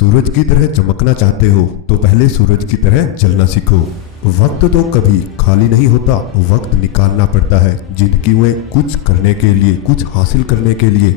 सूरज की तरह चमकना चाहते हो तो पहले सूरज की तरह जलना सीखो। वक्त तो कभी खाली नहीं होता, वक्त निकालना पड़ता है जिंदगी में कुछ करने के लिए, कुछ हासिल करने के लिए।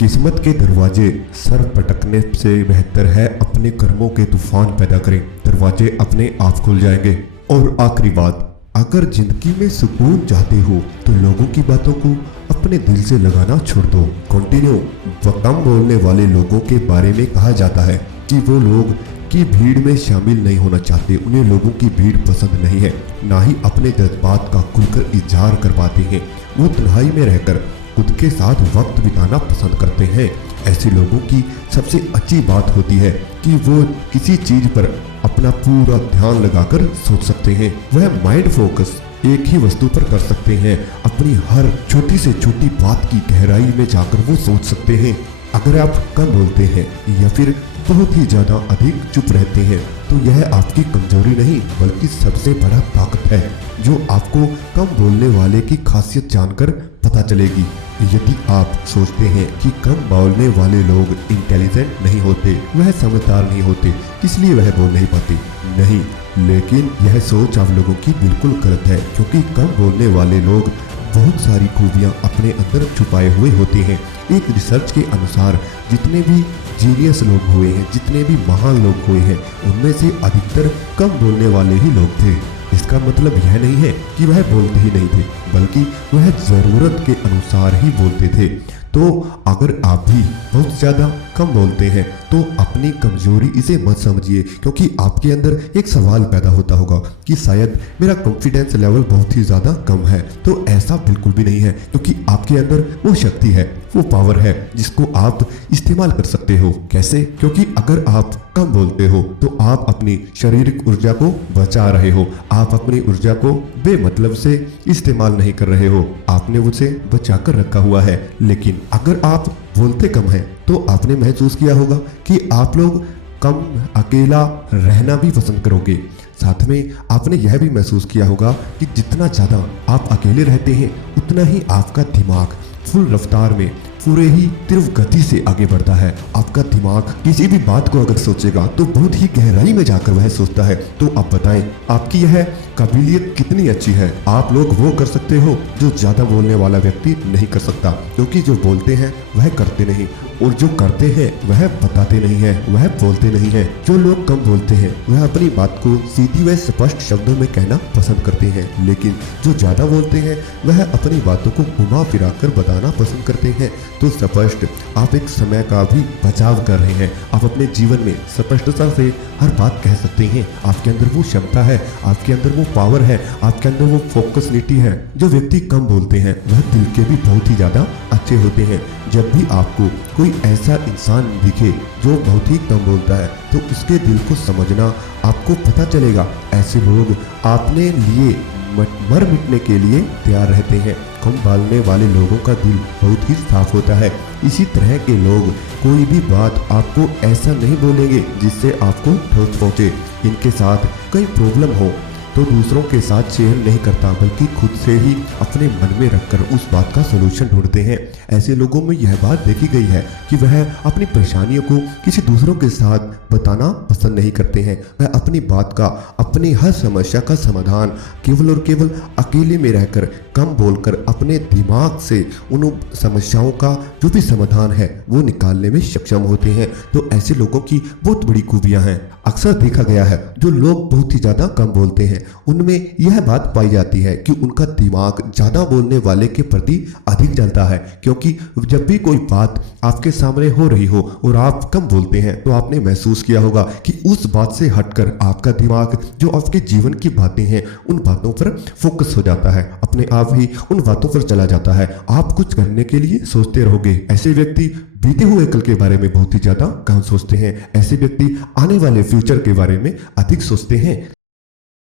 किस्मत के दरवाजे सर पटकने से बेहतर है अपने कर्मों के तूफान पैदा करें, दरवाजे अपने आप खुल जाएंगे। और आखिरी बात, अगर जिंदगी में सुकून चाहते हो तो लोगों की बातों को अपने दिल से लगाना छोड़ दो। कंटिन्यू। कम बोलने वाले लोगों के बारे में कहा जाता है कि वो लोग की भीड़ में शामिल नहीं होना चाहते, उन्हें लोगों की भीड़ पसंद नहीं है, ना ही अपने जज्बात का खुलकर इजहार कर पाते हैं। वो तन्हाई में रहकर खुद के साथ वक्त बिताना पसंद करते हैं। ऐसे लोगों की सबसे अच्छी बात होती है कि वो किसी चीज पर अपना पूरा ध्यान लगाकर सोच सकते हैं। वह माइंड फोकस एक ही वस्तु पर कर सकते हैं। अपनी हर छोटी से छोटी बात की गहराई में जाकर वो सोच सकते हैं। अगर आप कम बोलते हैं या फिर बहुत ही ज्यादा अधिक चुप रहते हैं तो यह आपकी कमजोरी नहीं बल्कि सबसे बड़ा ताकत है, जो आपको कम बोलने वाले की खासियत जानकर पता चलेगी। यदि आप सोचते हैं कि कम बोलने वाले लोग इंटेलिजेंट नहीं होते, वह समझदार नहीं होते, इसलिए वह बोल नहीं पाते, नहीं, लेकिन यह सोच आप लोगों की बिल्कुल गलत है, क्योंकि कम बोलने वाले लोग बहुत सारी खूबियां अपने अंदर छुपाए हुए होते हैं। एक रिसर्च के अनुसार जितने भी जीनियस लोग हुए हैं, जितने भी महान लोग हुए हैं, उनमें से अधिकतर कम बोलने वाले ही लोग थे। इसका मतलब यह नहीं है कि वह बोलते ही नहीं थे, बल्कि वह जरूरत के अनुसार ही बोलते थे। तो अगर आप भी बहुत ज़्यादा कम बोलते हैं तो अपनी कमजोरी इसे मत समझिए, क्योंकि आपके अंदर एक सवाल पैदा होता होगा कि शायद मेरा कॉन्फिडेंस लेवल बहुत ही ज़्यादा कम है। तो ऐसा बिल्कुल भी नहीं है, क्योंकि आपके अंदर वो शक्ति है, वो पावर है जिसको आप इस्तेमाल कर सकते हो। कैसे? क्योंकि अगर आप कम बोलते हो तो आप अपनी शारीरिक ऊर्जा को बचा रहे हो, आप अपनी ऊर्जा को बेमतलब से इस्तेमाल नहीं कर रहे हो, आपने उसे बचा कर रखा हुआ है। लेकिन अगर आप बोलते कम हैं तो आपने महसूस किया होगा कि आप लोग कम अकेला रहना भी पसंद करोगे। साथ में आपने यह भी महसूस किया होगा कि जितना ज़्यादा आप अकेले रहते हैं उतना ही आपका दिमाग फुल रफ्तार में पूरे ही तीव्र गति से आगे बढ़ता है। आपका दिमाग किसी भी बात को अगर सोचेगा तो बहुत ही गहराई में जाकर वह सोचता है। तो आप बताएं, आपकी यह काबिलियत कितनी अच्छी है। आप लोग वो कर सकते हो जो ज्यादा बोलने वाला व्यक्ति नहीं कर सकता, क्योंकि जो बोलते हैं वह करते नहीं, और जो करते हैं वह बताते नहीं है, वह बोलते नहीं है। जो लोग कम बोलते हैं वह अपनी बात को सीधी व स्पष्ट शब्दों में कहना पसंद करते हैं, लेकिन जो ज्यादा बोलते हैं वह अपनी बातों को घुमा फिरा कर बताना पसंद करते हैं। तो स्पष्ट, आप एक समय का भी बचाव कर रहे हैं। आप अपने जीवन में स्पष्टता से हर बात कह सकते हैं। आपके अंदर वो क्षमता है, आपके अंदर वो पावर है, आपके अंदर वो फोकसनिटी है। जो व्यक्ति कम बोलते हैं वह दिल के भी बहुत ही ज्यादा अच्छे होते हैं। जब भी आपको कोई ऐसा इंसान दिखे जो बहुत ही कम बोलता है तो उसके दिल को समझना, आपको पता चलेगा ऐसे लोग आपने लिए मर मिटने के लिए तैयार रहते हैं। कम बोलने वाले लोगों का दिल बहुत ही साफ होता है। इसी तरह के लोग कोई भी बात आपको ऐसा नहीं बोलेंगे जिससे आपको ठोस पहुंचे। इनके साथ कोई प्रॉब्लम हो तो दूसरों के साथ शेयर नहीं करता, बल्कि खुद से ही अपने मन में रखकर उस बात का सलूशन ढूंढते हैं। ऐसे लोगों में यह बात देखी गई है कि वह अपनी परेशानियों को किसी दूसरों के साथ बताना पसंद नहीं करते हैं। वह अपनी बात का, अपनी हर समस्या का समाधान केवल और केवल अकेले में रहकर, कम बोलकर अपने दिमाग से उन समस्याओं का जो भी समाधान है वो निकालने में सक्षम होते हैं। तो ऐसे लोगों की बहुत बड़ी खूबियां हैं। अक्सर देखा गया है जो लोग बहुत ही ज्यादा कम बोलते हैं उनमें यह बात पाई जाती है कि उनका दिमाग ज्यादा बोलने वाले के प्रति अधिक चलता है, क्योंकि जब भी कोई बात आपके सामने हो रही हो और आप कम बोलते हैं तो आपने महसूस किया होगा कि उस बात से हटकर आपका दिमाग जो आपके जीवन की बातें हैं उन बातों पर फोकस हो जाता है, अपने आप ही उन बातों पर चला जाता है। आप कुछ करने के लिए सोचते रहोगे। ऐसे व्यक्ति बीते हुए कल के बारे में बहुत ही ज्यादा कम सोचते हैं। ऐसे व्यक्ति आने वाले फ्यूचर के बारे में अधिक सोचते हैं।